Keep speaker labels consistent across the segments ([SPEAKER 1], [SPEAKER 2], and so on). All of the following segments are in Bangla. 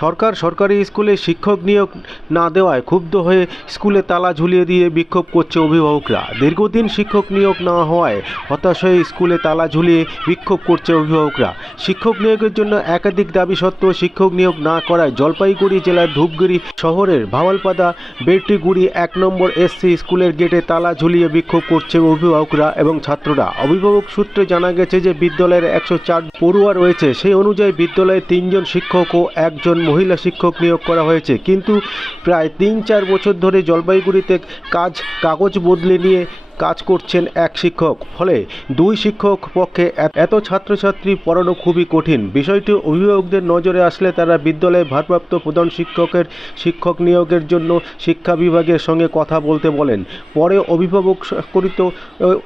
[SPEAKER 1] সরকার সরকারি স্কুলে শিক্ষক নিয়োগ না দেওয়ায় ক্ষুব্ধ হয়ে স্কুলে তালা ঝুলিয়ে দিয়ে বিক্ষোভ করছে অভিভাবকরা। দীর্ঘদিন শিক্ষক নিয়োগ না হওয়ায় হতাশ হয়ে স্কুলে তালা ঝুলিয়ে বিক্ষোভ করছে অভিভাবকরা। শিক্ষক নিয়োগের জন্য একাধিক দাবি সত্ত্বেও শিক্ষক নিয়োগ না করায় জলপাইগুড়ি জেলার ধূপগুড়ি শহরের ভাওয়ালপাদা বেটিগুড়ি এক নম্বর এসসি স্কুলের গেটে তালা ঝুলিয়ে বিক্ষোভ করছে অভিভাবকরা এবং ছাত্ররা। অভিভাবক সূত্রে জানা গেছে যে বিদ্যালয়ের একশো চার পড়ুয়া রয়েছে। সেই অনুযায়ী বিদ্যালয়ে তিনজন শিক্ষক ও একজন মহিলা শিক্ষক নিয়োগ করা হয়েছে। কিন্তু প্রায় তিন চার বছর ধরে জলপাইগুড়িতে কাজ কাগজ বদলে নিয়ে কাজ করছেন এক শিক্ষক। ফলে দুই শিক্ষক পক্ষে এত- ছাত্রছাত্রী পড়ানো খুবই কঠিন। বিষয়টি অভিভাবকদের নজরে আসলে তারা বিদ্যালয়ে ভারপ্রাপ্ত প্রধান শিক্ষকের শিক্ষক নিয়োগের জন্য শিক্ষা বিভাগের সঙ্গে কথা বলতে বলেন। পরে অভিভাবক স্বাক্ষরিত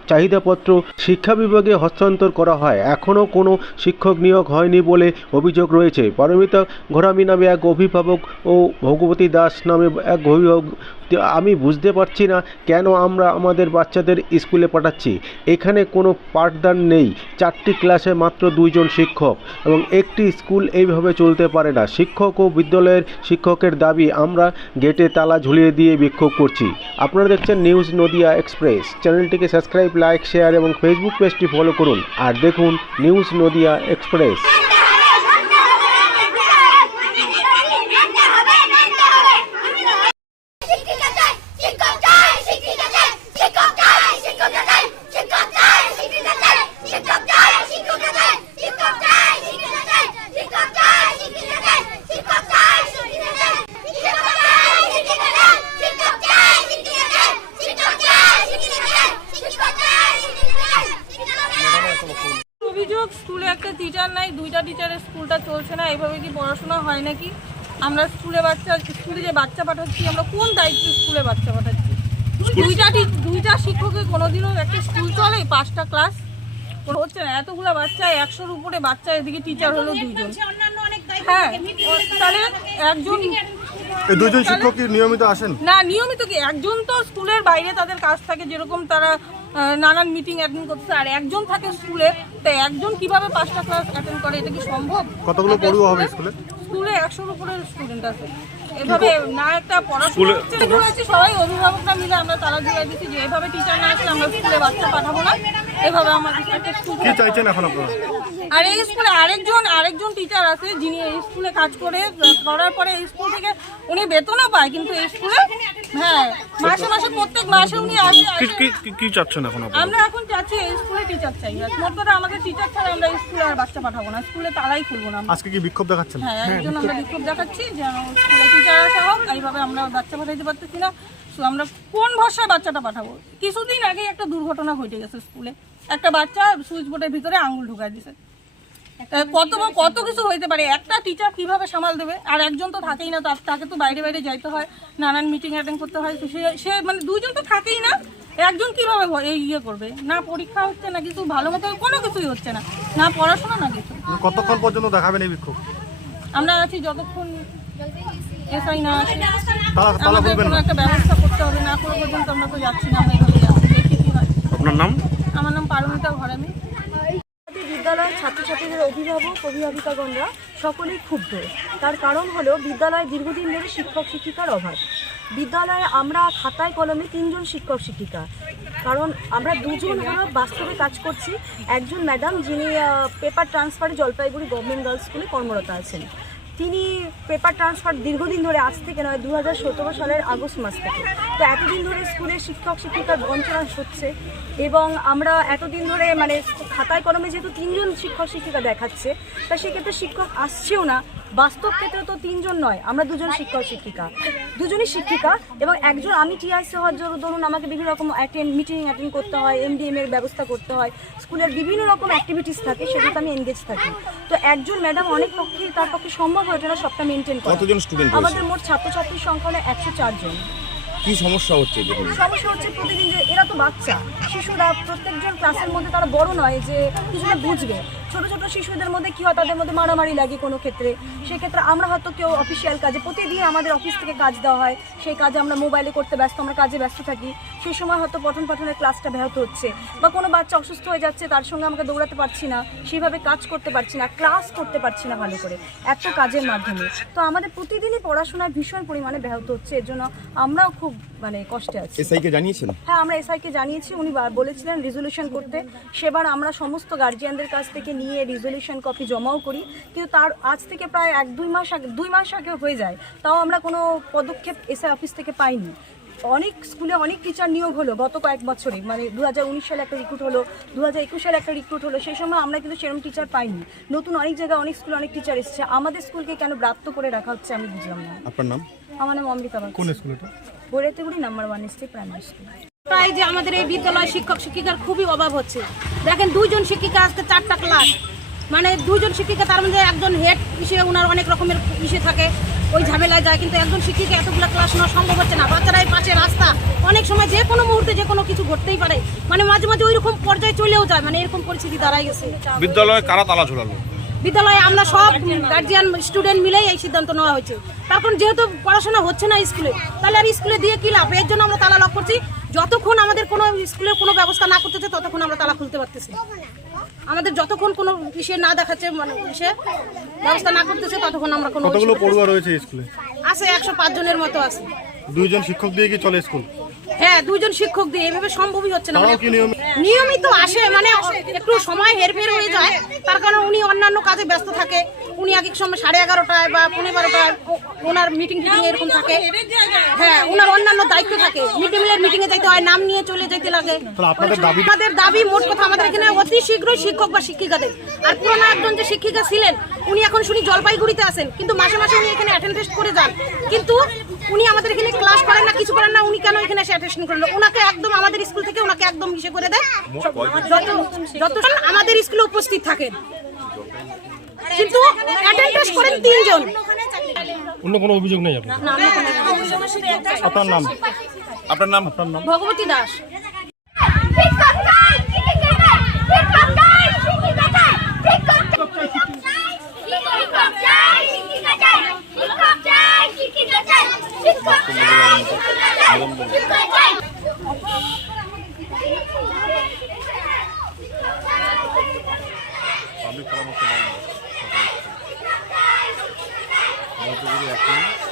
[SPEAKER 1] চাহিদাপত্র শিক্ষা বিভাগে হস্তান্তর করা হয়। এখনও কোনো শিক্ষক নিয়োগ হয়নি বলে অভিযোগ রয়েছে। পারমিতা ঘোরামি নামে এক অভিভাবক ও ভগবতী দাস নামে এক অভিভাবক আমি বুঝতে পারছি না কেন আমরা আমাদের বাচ্চাদের স্কুলে পাঠাচ্ছি। এখানে কোনো পাঠদান নেই। চারটি ক্লাসে মাত্র দুইজন শিক্ষক এবং একটি স্কুল এইভাবে চলতে পারে না। শিক্ষক ও বিদ্যালয়ের শিক্ষকের দাবি আমরা গেটে তালা ঝুলিয়ে দিয়ে বিক্ষোভ করছি। আপনারা দেখছেন নিউজ নদিয়া এক্সপ্রেস। চ্যানেলটিকে সাবস্ক্রাইব, লাইক, শেয়ার এবং ফেসবুক পেজটি ফলো করুন। আর দেখুন নিউজ নদিয়া এক্সপ্রেস।
[SPEAKER 2] টিচারের স্কুলটা চলছে না এইভাবে কি পড়াশোনা হয় নাকি? আমরা স্কুলে বাচ্চা স্কুলে যে বাচ্চা পাঠাচ্ছি আমরা কোন দায়িত্বে স্কুলে বাচ্চা পাঠাচ্ছি? দুইটা দুইটা শিক্ষকের কোনোদিনও একটা স্কুল চলে পাঁচটা ক্লাস। হচ্ছে না এতগুলো বাচ্চা একশোর উপরে বাচ্চা এদিকে টিচার হলো দুইজন। হ্যাঁ তাহলে একজন
[SPEAKER 3] দুজন শিক্ষক কি নিয়মিত আসেন?
[SPEAKER 2] না নিয়মিত কি? একজন তো স্কুলের বাইরে তাদের কাজ থাকে যেরকম তারা নানান মিটিং অ্যাটেন্ড করছে আর একজন থাকে স্কুলে তো একজন কীভাবে পাঁচটা ক্লাস অ্যাটেন্ড করে এটা কি সম্ভব?
[SPEAKER 3] কতগুলো পড়ুয়া হবে স্কুলে
[SPEAKER 2] স্কুলে একশোর উপরে স্টুডেন্ট আছে। এভাবে না একটা পড়াশোনা সবাই অভিভাবকরা মিলে আমরা তারা জুড়ে দিচ্ছি যে এভাবে টিচার না আসলে আমরা স্কুলে বাচ্চা পাঠাবো না। এভাবে আমাদের
[SPEAKER 3] কি চাইছেন এখন আপনারা?
[SPEAKER 2] আর এই স্কুলে আরেকজন আরেকজন টিচার আছে যিনি এই স্কুলে কাজ করে করার পরে এই স্কুল থেকে উনি বেতনও পায় কিন্তু এই স্কুলে হ্যাঁ মাসে মাসে প্রত্যেক মাসে উনি আসে।
[SPEAKER 3] কি কি কি- কি চাচ্ছেন এখন আপনারা?
[SPEAKER 2] আমরা এখন চাচ্ছি এই স্কুলে টিচার চাই। মোট কথা আমাদের টিচার ছাড়া আমরা স্কুলে আর বাচ্চা পাঠাবো না। স্কুলে তালাই খুলবো না।
[SPEAKER 3] আজকে কি বিক্ষোভ দেখাচ্ছেন?
[SPEAKER 2] হ্যাঁ একজন আমরা বিক্ষোভ দেখাচ্ছি যেন স্কুলে টিচার আসা হোক এইভাবে আমরা বাচ্চা পাঠাইতে পারতেছি না। আমরা কোন ভরসায় বাচ্চাটা পাঠাবো? কিছুদিন আগে একটা দুর্ঘটনা ঘটে গেছে স্কুলে একটা বাচ্চা সুইচ বোর্ডের ভিতরে আঙুল ঢুকাই দিছে। কত কত কিছু হইতে পারে একটা টিচার কীভাবে সামাল দেবে? আর একজন তো থাকেই না তার- তাকে তো বাইরে বাইরে যাইতে হয় নানান মিটিং অ্যাটেন্ড করতে হয় তো সে- সে মানে দুইজন তো থাকেই না একজন কীভাবে এই ইয়ে করবে? না পরীক্ষা হচ্ছে না কিছু ভালো মতো কোনো কিছুই হচ্ছে না না পড়াশোনা না কিছু।
[SPEAKER 3] কতক্ষণ পর্যন্ত দেখাবেন এই বিক্ষোভ?
[SPEAKER 2] আমরা আছি যতক্ষণ এসআই না আসে।
[SPEAKER 3] তালা তালা
[SPEAKER 2] আমাদের কোনো একটা ব্যবস্থা করতে হবে না করে পর্যন্ত আমরা তো যাচ্ছি না আমরা এভাবে যাচ্ছি দেখি কি হয়।
[SPEAKER 3] আপনার নাম?
[SPEAKER 2] আমার নাম পারমিতা ঘরামি
[SPEAKER 4] বিদ্যালয়ের ছাত্রছাত্রীদের অভিভাবক, অভিভাবিকাগণরা সকলেই ক্ষুব্ধ। তার কারণ হলো বিদ্যালয়ে দীর্ঘদিন ধরে শিক্ষক শিক্ষিকার অভাব। বিদ্যালয়ে আমরা খাতায় কলমে তিনজন শিক্ষক শিক্ষিকা। কারণ আমরা দুজন হলো বাস্তবে কাজ করছি। একজন ম্যাডাম যিনি পেপার ট্রান্সফারে জলপাইগুড়ি গভর্নমেন্ট গার্লস স্কুলে কর্মরত আছেন। তিনি পেপার ট্রান্সফার দীর্ঘদিন ধরে আজ থেকে নয় দু সালের আগস্ট মাস থেকে। তো এতদিন ধরে স্কুলের শিক্ষক, শিক্ষিকার বঞ্চনা হচ্ছে এবং আমরা এতদিন ধরে মানে খাতায় কলমে যেহেতু তিনজন শিক্ষক, শিক্ষিকা দেখাচ্ছে, তা সেক্ষেত্রে শিক্ষক আসছেও না। বাস্তব ক্ষেত্রে তো তিনজন নয় আমরা দুজন শিক্ষক শিক্ষিকা। দুজনই শিক্ষিকা এবং একজন আমি টিআইসি হওয়ার জন্য ধরুন আমাকে বিভিন্ন রকম অ্যাটেন্ড মিটিং অ্যাটেন্ড করতে হয় এমডিএম এর ব্যবস্থা করতে হয় স্কুলের বিভিন্ন রকম অ্যাক্টিভিটিস থাকে সেগুলোতে আমি এনগেজ থাকি। তো একজন ম্যাডাম অনেক পক্ষে তার পক্ষে সম্ভব হয়ে না সবটা মেনটেন করা।
[SPEAKER 5] কতজন স্টুডেন্ট
[SPEAKER 4] আমাদের মোট ছাত্রছাত্রীর সংখ্যা হলো একশো চারজন
[SPEAKER 5] কি সমস্যা হচ্ছে
[SPEAKER 4] সমস্যা হচ্ছে প্রতিদিন যে এরা তো বাচ্চা শিশুরা প্রত্যেকজন ক্লাসের মধ্যে তারা বড় নয় যে কিছুটা বুঝবে। ছোট ছোট শিশুদের মধ্যে কি হয়? তাদের মধ্যে মারামারি লাগে কোনো ক্ষেত্রে। সেক্ষেত্রে আমরা হয়তো কেউ অফিসিয়াল কাজে প্রতিদিন আমাদের অফিস থেকে কাজ দেওয়া হয়। সেই কাজে আমরা মোবাইলে করতে ব্যস্ত, আমরা কাজে ব্যস্ত থাকি। সেই সময় হয়তো পঠন পাঠনের ক্লাসটা ব্যাহত হচ্ছে। বা কোনো বাচ্চা অসুস্থ হয়ে যাচ্ছে, তার সঙ্গে আমাকে দৌড়াতে পারছি না। সেইভাবে কাজ করতে পারছি না ক্লাস করতে পারছি না ভালো করে। এত কাজের মাধ্যমে। তো আমাদের প্রতিদিনই পড়াশোনায় ভীষণ পরিমাণে ব্যাহত হচ্ছে। এর জন্য আমরাও খুব মানে কষ্টে আছি।
[SPEAKER 5] এসআই কে জানিয়েছেন?
[SPEAKER 4] হ্যাঁ আমরা এসআইকে জানিয়েছি উনি বলেছিলেন রেজলিউশন করতে। সেবার আমরা সমস্ত গার্জিয়ানদের কাছ থেকে নিয়ে রেজলিউশন কপি জমাও করি। কিন্তু তার আজ থেকে প্রায় এক দুই মাস আগে দুই মাস আগে হয়ে যায়। তাও আমরা কোনো পদক্ষেপ এসআই অফিস থেকে পাইনি। অনেক স্কুলে অনেক টিচার নিয়োগ হলো গত কয়েক বছরে। মানে দুহাজার উনিশ সালে একটা রিক্রুট হলো দুহাজার একুশ সালে একটা রিক্রুট হলো সেই সময় আমরা কিন্তু সেরকম টিচার পাইনি। নতুন অনেক জায়গায় অনেক স্কুলে অনেক টিচার এসছে। আমাদের স্কুলকে কেন ব্রাত্য করে রাখা হচ্ছে আমি বুঝলাম না।
[SPEAKER 5] আপনার নাম?
[SPEAKER 4] আমার নাম অমৃতা
[SPEAKER 3] কোন স্কুল এটা?
[SPEAKER 4] Boiratiguri number one state primary school
[SPEAKER 6] প্রায় যে আমাদের এই বিদ্যালয় শিক্ষক শিক্ষিকার খুবই অভাব হচ্ছে। দেখেন দুইজন শিক্ষিকা আজকে চারটা ক্লাস মানে দুইজন শিক্ষিকা তার মধ্যে একজন হেড ইসে ওনার অনেক রকমের ইসে থাকে। ওই ঝামেলায় যায় কিন্তু একজন শিক্ষিকা এতগুলো ক্লাস নেওয়া সম্ভব হচ্ছে না। পাশে রাস্তা। অনেক সময় যে কোনো মুহূর্তে যে কোনো কিছু ঘটতেই পারে। মানে মাঝে মাঝে ওই রকম পর্যায়ে চলেও যায়। মানে এরকম পরিস্থিতি দাঁড়াই গেছে।
[SPEAKER 3] বিদ্যালয়ে কারা তালা ঝোলালো?
[SPEAKER 6] বিদ্যালয়ে আমরা সব গার্জিয়ান স্টুডেন্ট মিলেই এই সিদ্ধান্ত নেওয়া হয়েছে। তারপর যেহেতু পড়াশোনা হচ্ছে না স্কুলে তাহলে আর স্কুলে দিয়ে কি লাভ? এর জন্য আমরা তালা লক করছি। যতক্ষণ আমাদের কোনো স্কুলের কোনো ব্যবস্থা না করতেছে ততক্ষণ আমরা তালা খুলতে পারতেছি আমাদের যতক্ষণ কোনো বিষয় না দেখাচ্ছে মানে বিষয়ে ব্যবস্থা না করতেছে ততক্ষণ আমরা কোনো
[SPEAKER 3] কতগুলো পড়ুয়া রয়েছে স্কুলে?
[SPEAKER 6] আছে একশো পাঁচ জনের মতো আছে।
[SPEAKER 3] দুইজন শিক্ষক দিয়ে কি চলে স্কুল?
[SPEAKER 6] হ্যাঁ দুইজন শিক্ষক দিয়ে। এভাবে সম্ভবই হচ্ছে না। মানে
[SPEAKER 3] নিয়মিত?
[SPEAKER 6] আসে মানে একটু সময় হেরফের হয়ে যায়। তার কারণে উনি অন্যান্য কাজে ব্যস্ত থাকে। উনি এক এক সময় সাড়ে এগারোটায় বা পনেরো বারোটায় ওনার মিটিং টিটিং এরকম থাকে। হ্যাঁ ওনার অন্যান্য দায়িত্ব থাকে। মিড ডে মিলের মিটিংয়ে যাইতে হয় নাম নিয়ে চলে যেতে লাগে।
[SPEAKER 3] তাহলে আপনাদের দাবি
[SPEAKER 6] আমাদের দাবি মোট কথা আমাদের এখানে অতি শীঘ্রই শিক্ষক বা শিক্ষিকাদের। আর পুরোনো একজন যে শিক্ষিকা ছিলেন উনি এখন শুনি জলপাইগুড়িতে আছেন। কিন্তু মাসে মাসে উনি এখানে অ্যাটেন্ডেন্স করে যান। কিন্তু উনি আমাদের এখানে ক্লাস করেন না কিছু করেন না উনি কেন এখানে এসে অ্যাটেশন করল ওনাকে একদম আমাদের স্কুল থেকে ওনাকে একদম ইসে করে দেয়। যত যতক্ষণ আমাদের স্কুলে উপস্থিত থাকেন। কিন্তু অ্যাটেন্ডেন্স করেন তিনজন।
[SPEAKER 3] অন্য কোনো অভিযোগ নেই আপনার? নাম আপনার নাম? আপনার নাম?
[SPEAKER 6] ভগবতী দাস
[SPEAKER 7] শিক্ষক চাই শিক্ষিকা চাই শিক্ষক চাই শিক্ষিকা চাই শিক্ষক শিক্ষক চাই শিক্ষিকা চাই শিক্ষক চাই শিক্ষিকা চাই পরামর্শ চাই শিক্ষিকা